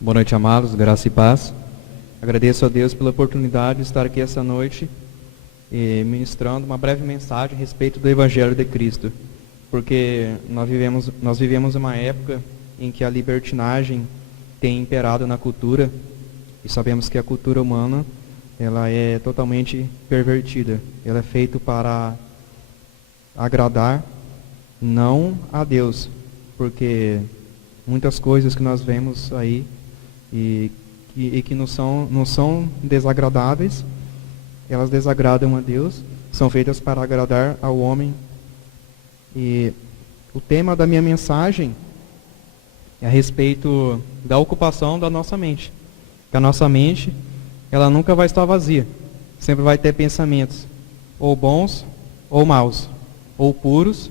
Boa noite, amados, graça e paz. Agradeço a Deus pela oportunidade de estar aqui essa noite ministrando uma breve mensagem a respeito do Evangelho de Cristo. Porque nós vivemos uma época em que a libertinagem tem imperado na cultura e sabemos que a cultura humana ela é totalmente pervertida. Ela é feita para agradar não a Deus, porque muitas coisas que nós vemos aí e que não são desagradáveis, elas desagradam a Deus, são feitas para agradar ao homem. E o tema da minha mensagem é a respeito da ocupação da nossa mente. Que a nossa mente, ela nunca vai estar vazia. Sempre vai ter pensamentos, ou bons, ou maus, ou puros,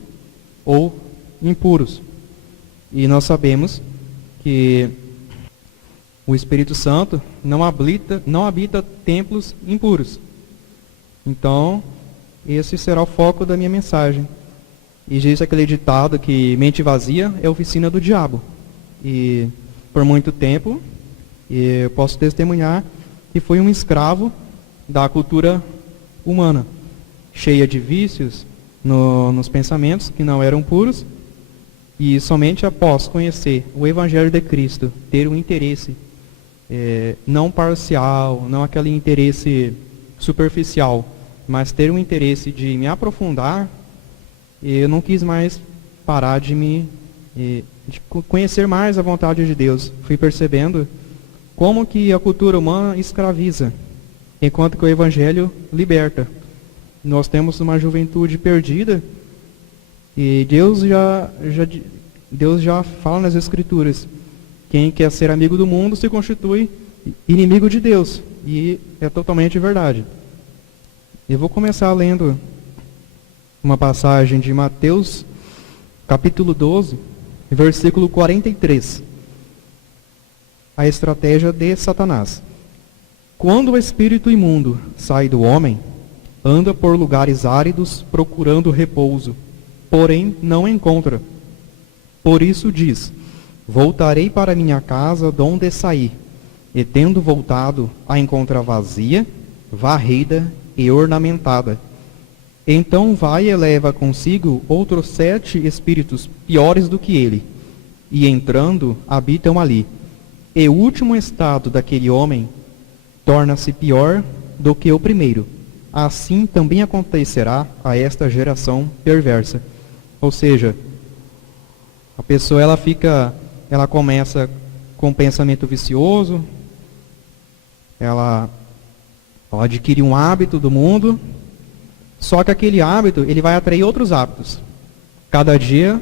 ou impuros. E nós sabemos que o Espírito Santo não habita templos impuros. Então, esse será o foco da minha mensagem. E diz aquele ditado que mente vazia é oficina do diabo. E por muito tempo, eu posso testemunhar que fui um escravo da cultura humana, cheia de vícios nos pensamentos que não eram puros. E somente após conhecer o Evangelho de Cristo, ter um interesse não parcial, não aquele interesse superficial, mas ter um interesse de me aprofundar, eu não quis mais parar de conhecer mais a vontade de Deus. Fui percebendo como que a cultura humana escraviza, enquanto que o Evangelho liberta. Nós temos uma juventude perdida e Deus já fala nas Escrituras: quem quer ser amigo do mundo se constitui inimigo de Deus. E é totalmente verdade. Eu vou começar lendo uma passagem de Mateus, capítulo 12, versículo 43. A estratégia de Satanás. Quando o espírito imundo sai do homem, anda por lugares áridos procurando repouso, porém não encontra. Por isso diz: voltarei para minha casa de onde saí, e tendo voltado, a encontra vazia, varrida e ornamentada. Então vai e leva consigo outros 7 espíritos piores do que ele, e entrando, habitam ali. E o último estado daquele homem torna-se pior do que o primeiro. Assim também acontecerá a esta geração perversa. Ou seja, a pessoa ela começa com um pensamento vicioso, ela adquire um hábito do mundo, só que aquele hábito ele vai atrair outros hábitos. Cada dia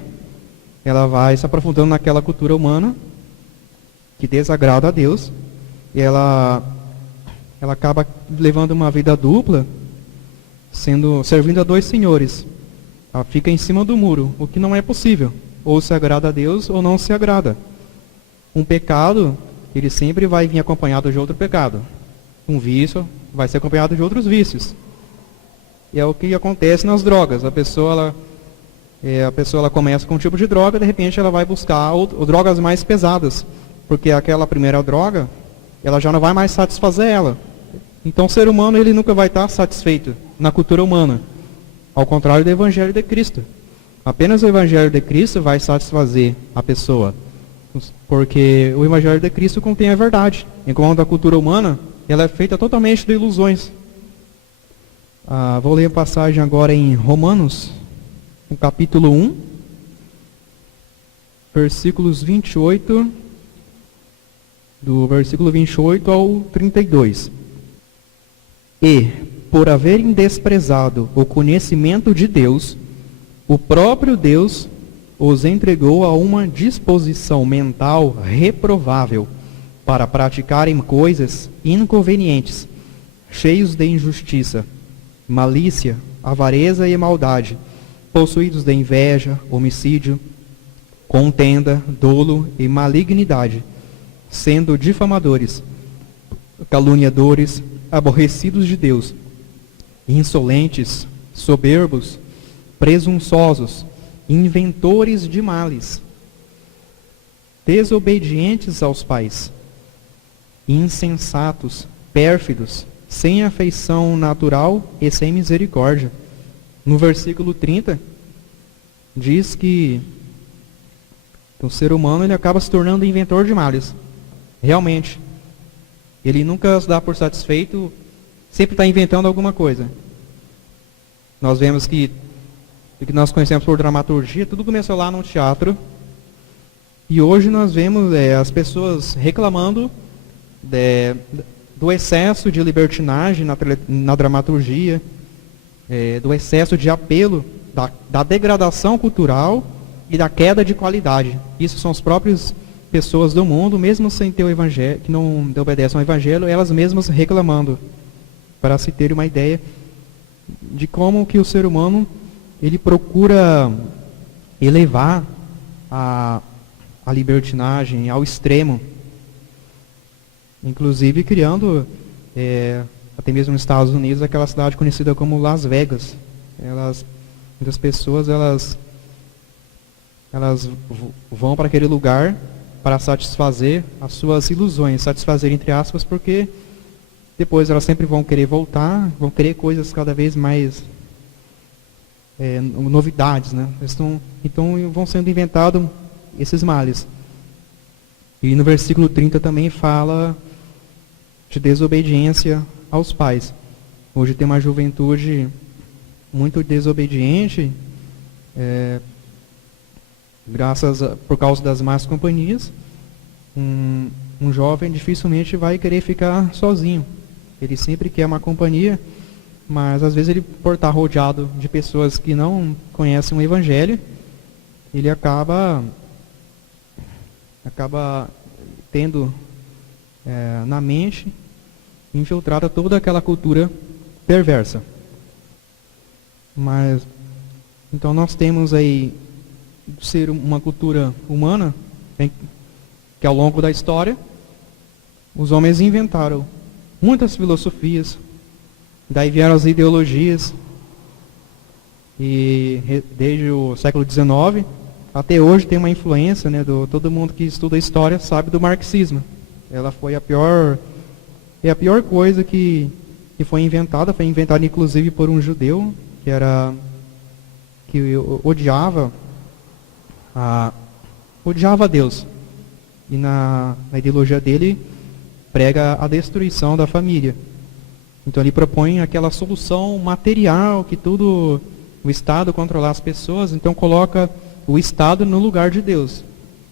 ela vai se aprofundando naquela cultura humana que desagrada a Deus, e ela acaba levando uma vida dupla, servindo a 2 senhores. Ela fica em cima do muro, o que não é possível. Ou se agrada a Deus ou não se agrada. Um pecado, ele sempre vai vir acompanhado de outro pecado. Um vício vai ser acompanhado de outros vícios. E é o que acontece nas drogas. A pessoa ela começa com um tipo de droga, de repente ela vai buscar drogas mais pesadas, porque aquela primeira droga, ela já não vai mais satisfazer ela. Então o ser humano ele nunca vai estar satisfeito na cultura humana, ao contrário do Evangelho de Cristo. Apenas o Evangelho de Cristo vai satisfazer a pessoa, porque o Evangelho de Cristo contém a verdade, enquanto a cultura humana ela é feita totalmente de ilusões. Vou ler a passagem agora em Romanos, no capítulo 1, versículos 28, do versículo 28 ao 32. E, por haverem desprezado o conhecimento de Deus, o próprio Deus os entregou a uma disposição mental reprovável para praticarem coisas inconvenientes, cheios de injustiça, malícia, avareza e maldade, possuídos de inveja, homicídio, contenda, dolo e malignidade, sendo difamadores, caluniadores, aborrecidos de Deus, insolentes, soberbos, presunçosos, inventores de males, desobedientes aos pais, insensatos, pérfidos, sem afeição natural e sem misericórdia. No versículo 30, diz que o ser humano ele acaba se tornando inventor de males. Realmente. Ele nunca se dá por satisfeito, sempre está inventando alguma coisa. Nós vemos que o que nós conhecemos por dramaturgia, tudo começou lá no teatro. E hoje nós vemos as pessoas reclamando do excesso de libertinagem na dramaturgia, do excesso de apelo, da degradação cultural e da queda de qualidade. Isso são as próprias pessoas do mundo, mesmo sem ter o evangelho, que não obedecem ao evangelho, elas mesmas reclamando, para se ter uma ideia de como que o ser humano ele procura elevar a libertinagem ao extremo, inclusive criando até mesmo nos Estados Unidos aquela cidade conhecida como Las Vegas. Muitas pessoas elas vão para aquele lugar para satisfazer as suas ilusões, satisfazer entre aspas, porque depois elas sempre vão querer voltar, vão querer coisas cada vez mais novidades, né? Então vão sendo inventados esses males. E no versículo 30 também fala de desobediência aos pais. Hoje tem uma juventude muito desobediente, por causa das más companhias. Um jovem dificilmente vai querer ficar sozinho. Ele sempre quer uma companhia, mas às vezes ele, por estar rodeado de pessoas que não conhecem o evangelho, ele acaba tendo na mente infiltrada toda aquela cultura perversa. Mas então nós temos aí ser uma cultura humana que ao longo da história os homens inventaram muitas filosofias, daí vieram as ideologias, e desde o século XIX até hoje tem uma influência, né, todo mundo que estuda história sabe do marxismo. Ela foi a pior coisa que foi inventada inclusive por um judeu que odiava a Deus. E na ideologia dele prega a destruição da família. Então ele propõe aquela solução material, que tudo o Estado controlar as pessoas, então coloca o Estado no lugar de Deus.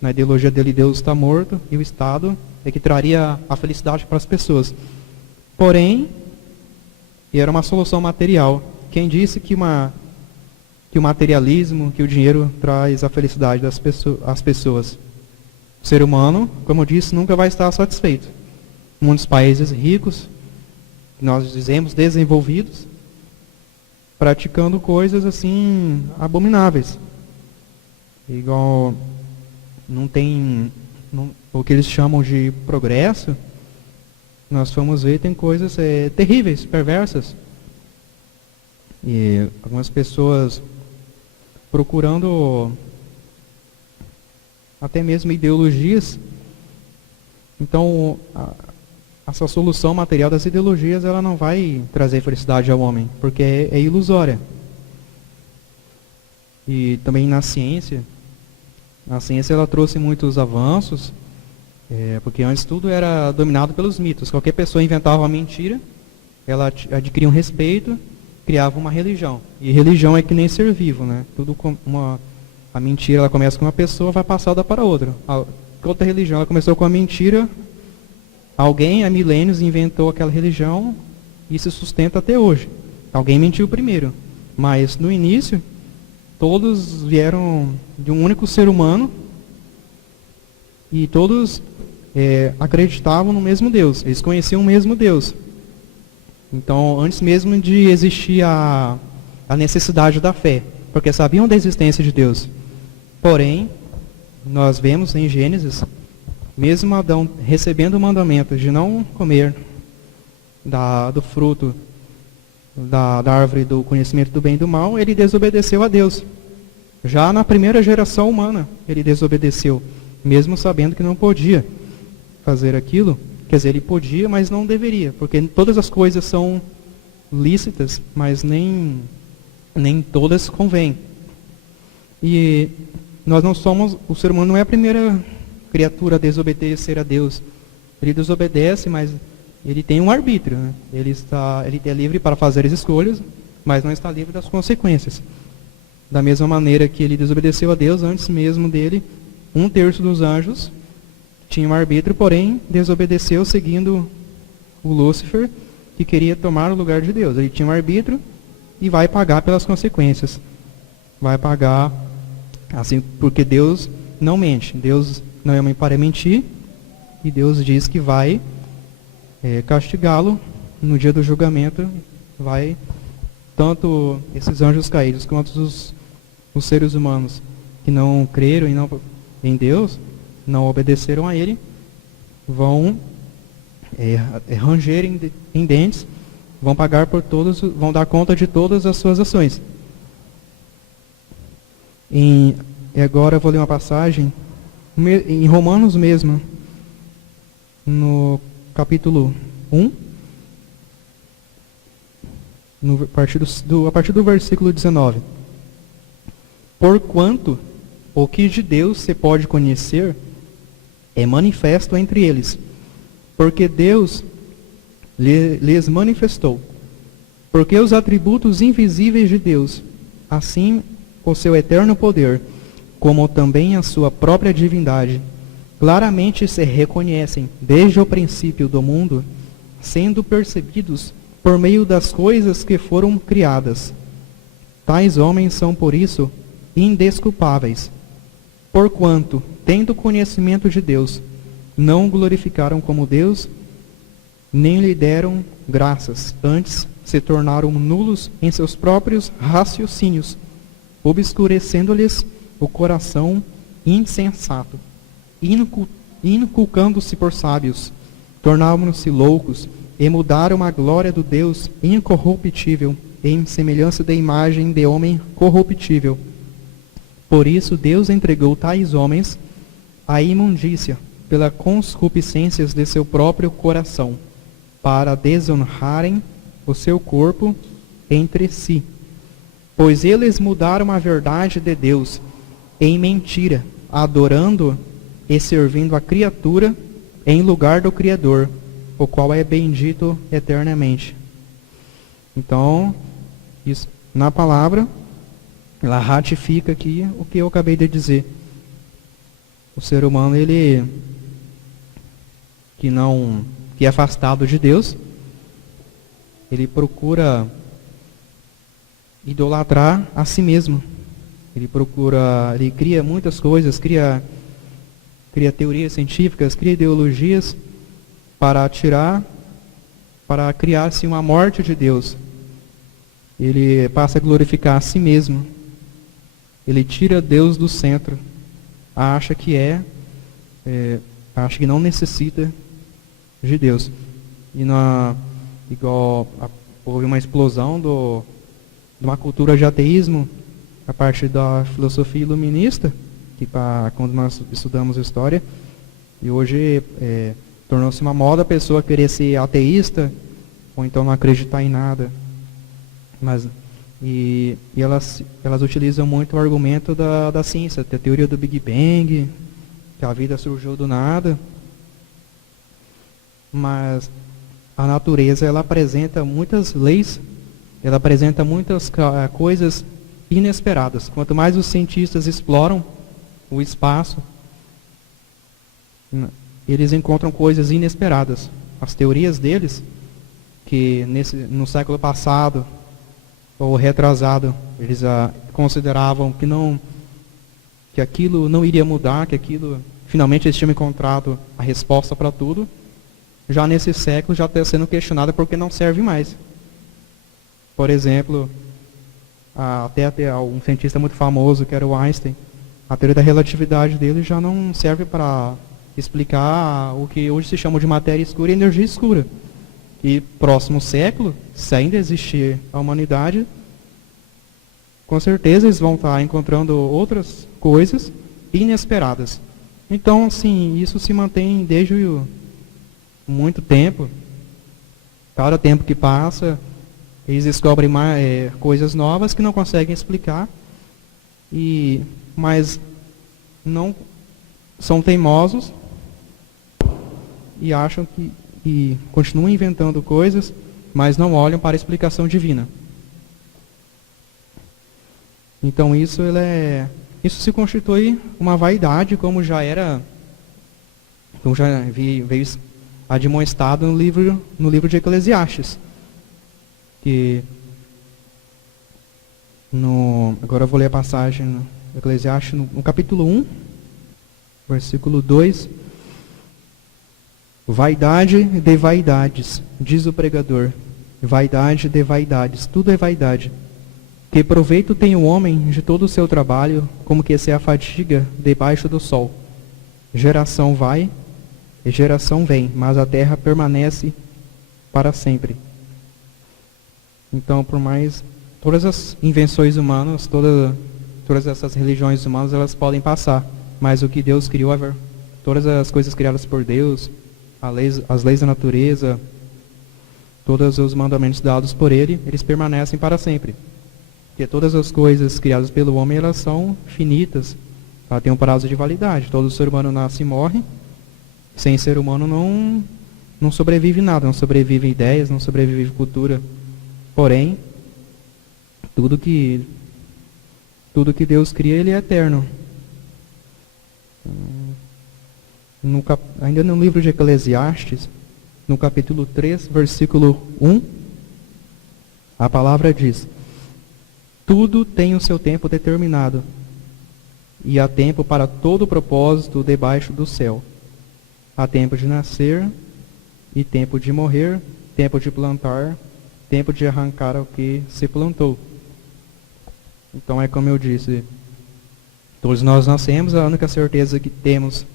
Na ideologia dele, Deus está morto e o Estado é que traria a felicidade para as pessoas. Porém, era uma solução material. Quem disse que o materialismo, que o dinheiro traz a felicidade às pessoas? O ser humano, como eu disse, nunca vai estar satisfeito. Muitos países ricos, nós dizemos desenvolvidos, praticando coisas assim abomináveis. Igual o que eles chamam de progresso, nós fomos ver, tem coisas terríveis, perversas. E algumas pessoas procurando até mesmo ideologias. Então, essa solução material das ideologias, ela não vai trazer felicidade ao homem, porque é ilusória. E também na ciência, ela trouxe muitos avanços, porque antes tudo era dominado pelos mitos. Qualquer pessoa inventava uma mentira, ela adquiria um respeito, criava uma religião. E religião é que nem ser vivo, né? A mentira ela começa com uma pessoa, vai passada para outra. Outra religião, ela começou com uma mentira, alguém há milênios inventou aquela religião e se sustenta até hoje. Alguém mentiu primeiro, mas no início todos vieram de um único ser humano e todos acreditavam no mesmo Deus, eles conheciam o mesmo Deus. Então, antes mesmo de existir a necessidade da fé, porque sabiam da existência de Deus. Porém, nós vemos em Gênesis, mesmo Adão recebendo o mandamento de não comer do fruto da árvore do conhecimento do bem e do mal, ele desobedeceu a Deus. Já na primeira geração humana, ele desobedeceu, mesmo sabendo que não podia fazer aquilo. Quer dizer, ele podia, mas não deveria, porque todas as coisas são lícitas, mas nem todas convêm. E nós não somos, o ser humano não é a primeira criatura a desobedecer a Deus. Ele desobedece, mas ele tem um arbítrio, né? Ele é livre para fazer as escolhas, mas não está livre das consequências. Da mesma maneira que ele desobedeceu a Deus, antes mesmo dele, 1/3 dos anjos tinha um arbítrio, porém desobedeceu seguindo o Lúcifer, que queria tomar o lugar de Deus. Ele tinha um arbítrio e vai pagar pelas consequências. Vai pagar, assim, porque Deus não mente. Deus não é homem para mentir, e Deus diz que vai castigá-lo no dia do julgamento. Vai, tanto esses anjos caídos quanto os seres humanos que não creram em Deus, não obedeceram a Ele, vão ranger em dentes, vão pagar por todos, vão dar conta de todas as suas ações. E agora eu vou ler uma passagem em Romanos mesmo, no capítulo 1, a partir do versículo 19. Porquanto o que de Deus se pode conhecer é manifesto entre eles, porque Deus lhes manifestou. Porque os atributos invisíveis de Deus, assim o seu eterno poder, como também a sua própria divindade, claramente se reconhecem desde o princípio do mundo, sendo percebidos por meio das coisas que foram criadas. Tais homens são, por isso, indesculpáveis, porquanto, tendo conhecimento de Deus, não o glorificaram como Deus, nem lhe deram graças, antes se tornaram nulos em seus próprios raciocínios, obscurecendo-lhes o coração insensato, inculcando-se por sábios, tornaram-se loucos, e mudaram a glória do Deus incorruptível em semelhança da imagem de homem corruptível. Por isso Deus entregou tais homens à imundícia, pelas concupiscências de seu próprio coração, para desonrarem o seu corpo entre si. Pois eles mudaram a verdade de Deus em mentira, adorando e servindo a criatura em lugar do Criador, o qual é bendito eternamente. Então, isso, na palavra, ela ratifica aqui o que eu acabei de dizer. O ser humano, ele que é afastado de Deus, ele procura idolatrar a si mesmo. Ele cria muitas coisas, cria teorias científicas, cria ideologias para criar-se uma morte de Deus. Ele passa a glorificar a si mesmo. Ele tira Deus do centro. Acha que não necessita de Deus. Houve uma explosão de uma cultura de ateísmo a partir da filosofia iluminista, quando nós estudamos história, e hoje tornou-se uma moda a pessoa querer ser ateísta, ou então não acreditar em nada. E elas utilizam muito o argumento da ciência, da teoria do Big Bang, que a vida surgiu do nada. Mas a natureza, ela apresenta muitas leis, ela apresenta muitas coisas inesperadas. Quanto mais os cientistas exploram o espaço, eles encontram coisas inesperadas. As teorias deles, que no século passado ou retrasado, eles consideravam que aquilo não iria mudar, que aquilo, finalmente eles tinham encontrado a resposta para tudo. Já nesse século já está sendo questionada porque não serve mais. Por exemplo, até um cientista muito famoso, que era o Einstein, a teoria da relatividade dele já não serve para explicar o que hoje se chama de matéria escura e energia escura. E próximo século, se ainda existir a humanidade, com certeza eles vão estar encontrando outras coisas inesperadas. Então, assim, isso se mantém desde muito tempo. Cada tempo que passa, eles descobrem coisas novas que não conseguem explicar, mas não são teimosos e acham que continuam inventando coisas, mas não olham para a explicação divina. Então isso se constitui uma vaidade, como já veio admoestado no livro de Eclesiastes. Agora eu vou ler a passagem no Eclesiastes, no capítulo 1, versículo 2. Vaidade de vaidades, diz o pregador. Vaidade de vaidades, tudo é vaidade. Que proveito tem o homem de todo o seu trabalho, como que se afadiga debaixo do sol? Geração vai e geração vem, mas a terra permanece para sempre. Então, por mais todas as invenções humanas, todas essas religiões humanas, elas podem passar, mas o que Deus criou, todas as coisas criadas por Deus, as leis da natureza, todos os mandamentos dados por Ele, eles permanecem para sempre. Porque todas as coisas criadas pelo homem, elas são finitas, ela tem um prazo de validade. Todo ser humano nasce e morre. Sem ser humano não sobrevive nada, não sobrevive ideias, não sobrevive cultura. Porém, tudo que Deus cria, Ele é eterno. Ainda no livro de Eclesiastes, no capítulo 3, versículo 1, a palavra diz: tudo tem o seu tempo determinado, e há tempo para todo propósito debaixo do céu. Há tempo de nascer e tempo de morrer, tempo de plantar, tempo de arrancar o que se plantou. Então é como eu disse, todos nós nascemos, a única certeza que temos,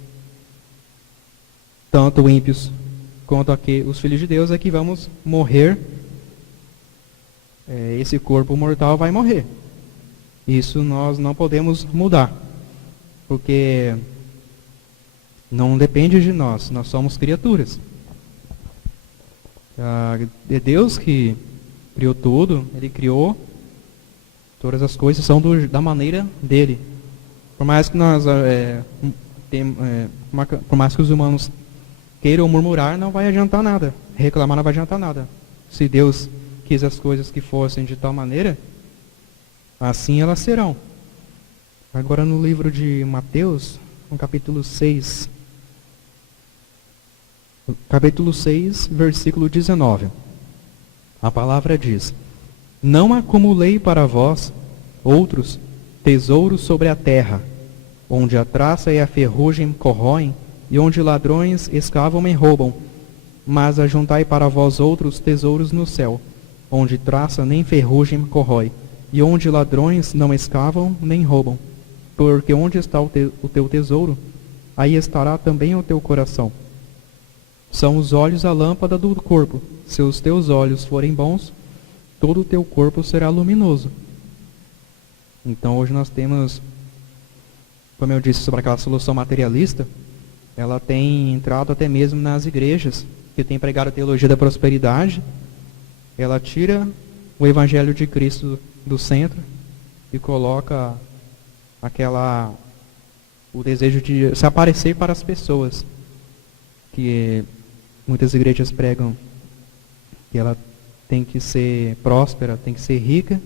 tanto ímpios quanto aqui os filhos de Deus, é que vamos morrer. Esse corpo mortal vai morrer. Isso nós não podemos mudar, porque não depende de nós, nós somos criaturas. É Deus que criou tudo, Ele criou todas as coisas, são da maneira dele. Por mais que por mais que os humanos queiram murmurar, não vai adiantar nada. Reclamar não vai adiantar nada. Se Deus quis as coisas que fossem de tal maneira, assim elas serão. Agora no livro de Mateus, no capítulo 6, versículo 19, a palavra diz: não acumulei para vós outros tesouros sobre a terra, onde a traça e a ferrugem corroem, e onde ladrões escavam e roubam, mas ajuntai para vós outros tesouros no céu, onde traça nem ferrugem corrói, e onde ladrões não escavam nem roubam. Porque onde está o teu tesouro, aí estará também o teu coração. São os olhos a lâmpada do corpo. Se os teus olhos forem bons, todo o teu corpo será luminoso. Então hoje nós temos, como eu disse, sobre aquela solução materialista, ela tem entrado até mesmo nas igrejas, que tem pregado a teologia da prosperidade. Ela tira o Evangelho de Cristo do centro e coloca o desejo de se aparecer para as pessoas, que muitas igrejas pregam que ela tem que ser próspera, tem que ser rica,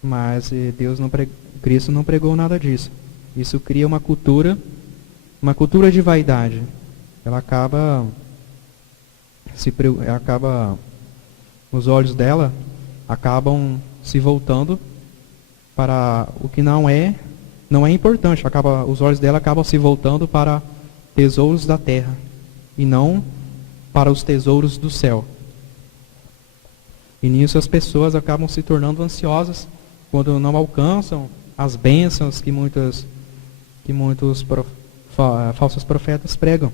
mas Cristo não pregou nada disso. Isso cria uma cultura de vaidade. Ela acaba os olhos dela acabam se voltando para o que não é importante. Os olhos dela acabam se voltando para tesouros da terra e não para os tesouros do céu. E nisso as pessoas acabam se tornando ansiosas quando não alcançam as bênçãos que muitos falsos profetas pregam.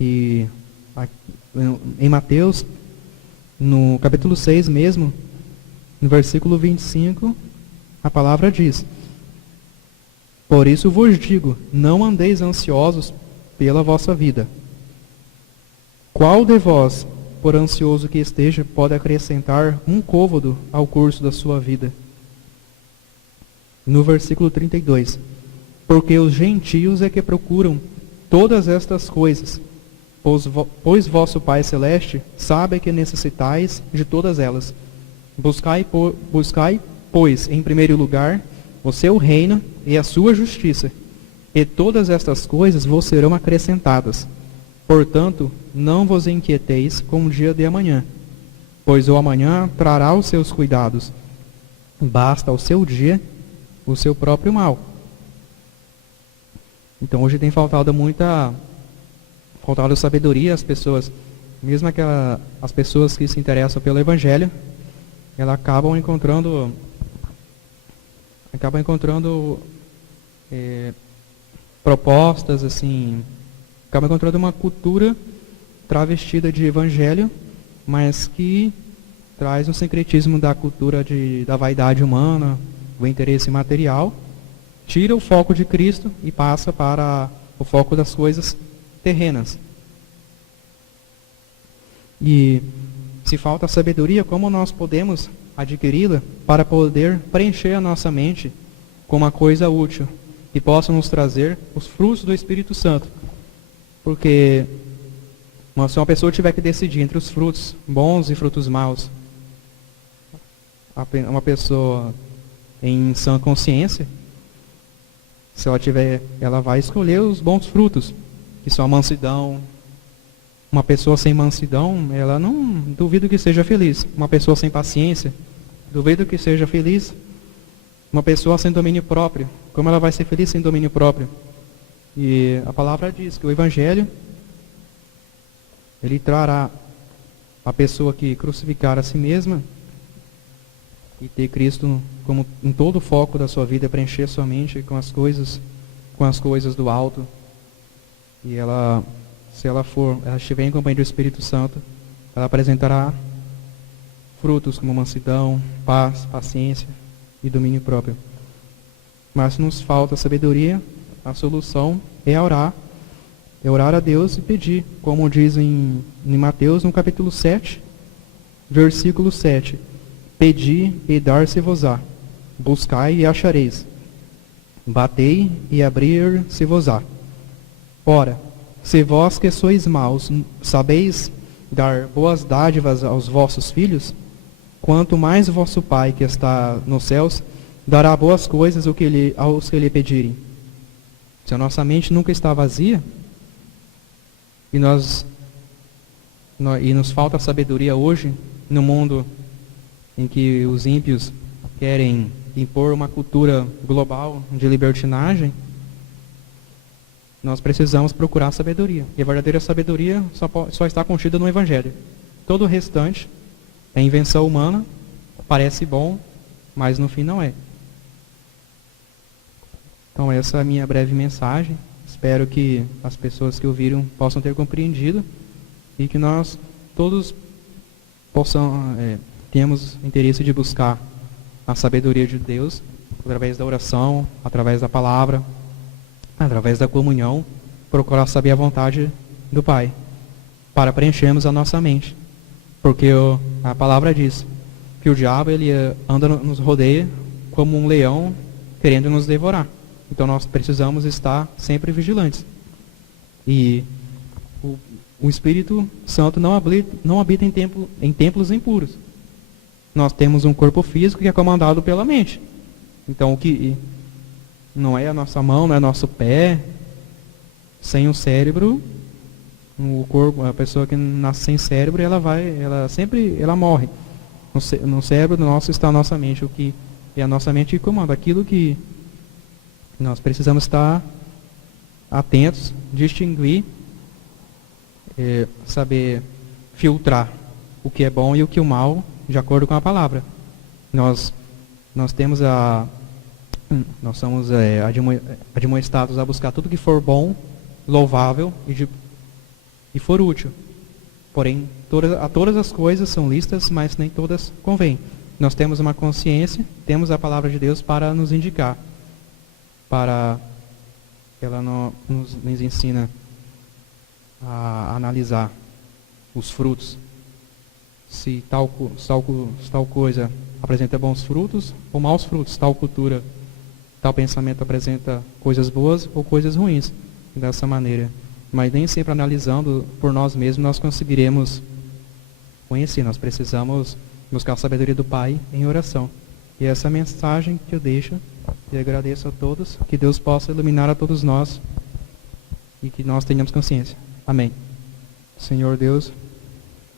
E em Mateus, no capítulo 6 mesmo, no versículo 25, a palavra diz: por isso vos digo, não andeis ansiosos pela vossa vida, Qual de vós, por ansioso que esteja, pode acrescentar um côvado ao curso da sua vida? No versículo 32. Porque os gentios é que procuram todas estas coisas, pois vosso Pai Celeste sabe que necessitais de todas elas. Buscai, pois, em primeiro lugar, o seu reino e a sua justiça, e todas estas coisas vos serão acrescentadas. Portanto, não vos inquieteis com o dia de amanhã, pois o amanhã trará os seus cuidados. Basta ao seu dia o seu próprio mal. Então hoje tem faltado sabedoria às pessoas, mesmo as pessoas que se interessam pelo Evangelho, elas acabam encontrando propostas assim, acabam encontrando uma cultura travestida de Evangelho, mas que traz um sincretismo da cultura da vaidade humana, o interesse material, tira o foco de Cristo e passa para o foco das coisas terrenas. E se falta sabedoria, como nós podemos adquiri-la para poder preencher a nossa mente com uma coisa útil que possa nos trazer os frutos do Espírito Santo? Porque se uma pessoa tiver que decidir entre os frutos bons e frutos maus, uma pessoa em sã consciência, se ela vai escolher os bons frutos, que são a mansidão. Uma pessoa sem mansidão, ela não duvido que seja feliz. Uma pessoa sem paciência, duvido que seja feliz. Uma pessoa sem domínio próprio, como ela vai ser feliz sem domínio próprio? E a palavra diz que o Evangelho, ele trará a pessoa que crucificar a si mesma e ter Cristo como em todo o foco da sua vida, preencher sua mente com as coisas do alto. E ela, se ela estiver em companhia do Espírito Santo, ela apresentará frutos como mansidão, paz, paciência e domínio próprio. Mas se nos falta sabedoria, a solução é orar a Deus e pedir, como diz em Mateus, no capítulo 7, versículo 7. Pedi e dar-se-vos-á, buscai e achareis, batei e abrir-se-vos-á. Ora, se vós que sois maus sabeis dar boas dádivas aos vossos filhos, quanto mais vosso Pai que está nos céus dará boas coisas aos que lhe pedirem. Se a nossa mente nunca está vazia, e nos falta sabedoria hoje, no mundo em que os ímpios querem impor uma cultura global de libertinagem, nós precisamos procurar sabedoria. E a verdadeira sabedoria só está contida no Evangelho. Todo o restante é invenção humana, parece bom, mas no fim não é. Então essa é a minha breve mensagem. Espero que as pessoas que ouviram possam ter compreendido e que nós todos temos interesse de buscar a sabedoria de Deus através da oração, através da palavra, através da comunhão, procurar saber a vontade do Pai, para preenchermos a nossa mente. Porque a palavra diz que o diabo ele nos rodeia como um leão querendo nos devorar. Então nós precisamos estar sempre vigilantes. E o Espírito Santo não habita em templos impuros. Nós temos um corpo físico que é comandado pela mente. Então o que não é a nossa mão, não é nosso pé. Sem o cérebro, o corpo, a pessoa que nasce sem cérebro, ela morre. No cérebro nosso está a nossa mente, o que é a nossa mente que comanda. Aquilo que nós precisamos estar atentos, distinguir, saber filtrar o que é bom e o que é mal, de acordo com a palavra. Nós somos admoestados a buscar tudo que for bom, louvável e for útil. Porém, todas as coisas são lícitas, mas nem todas convêm. Nós temos uma consciência, temos a palavra de Deus para nos indicar, ela nos ensina a analisar os frutos. Se tal coisa apresenta bons frutos ou maus frutos, tal cultura, tal pensamento apresenta coisas boas ou coisas ruins, dessa maneira. Mas nem sempre analisando por nós mesmos nós conseguiremos conhecer. Nós precisamos buscar a sabedoria do Pai em oração. E essa mensagem que eu deixo, e agradeço a todos, que Deus possa iluminar a todos nós e que nós tenhamos consciência. Amém. Senhor Deus,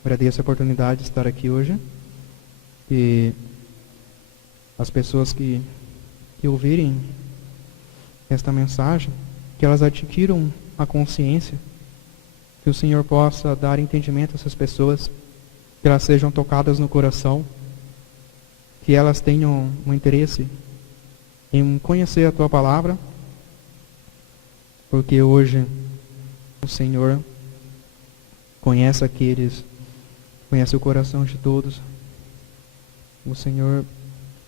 agradeço a oportunidade de estar aqui hoje. E as pessoas que ouvirem esta mensagem, que elas adquiram a consciência, que o Senhor possa dar entendimento a essas pessoas, que elas sejam tocadas no coração, que elas tenham um interesse em conhecer a Tua Palavra, porque hoje o Senhor conhece o coração de todos. O Senhor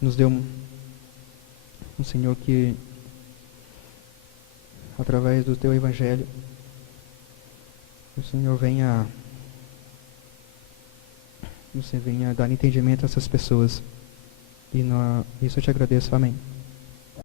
nos deu um Senhor que, através do Teu Evangelho, o Senhor venha dar entendimento a essas pessoas. E isso eu te agradeço. Amém.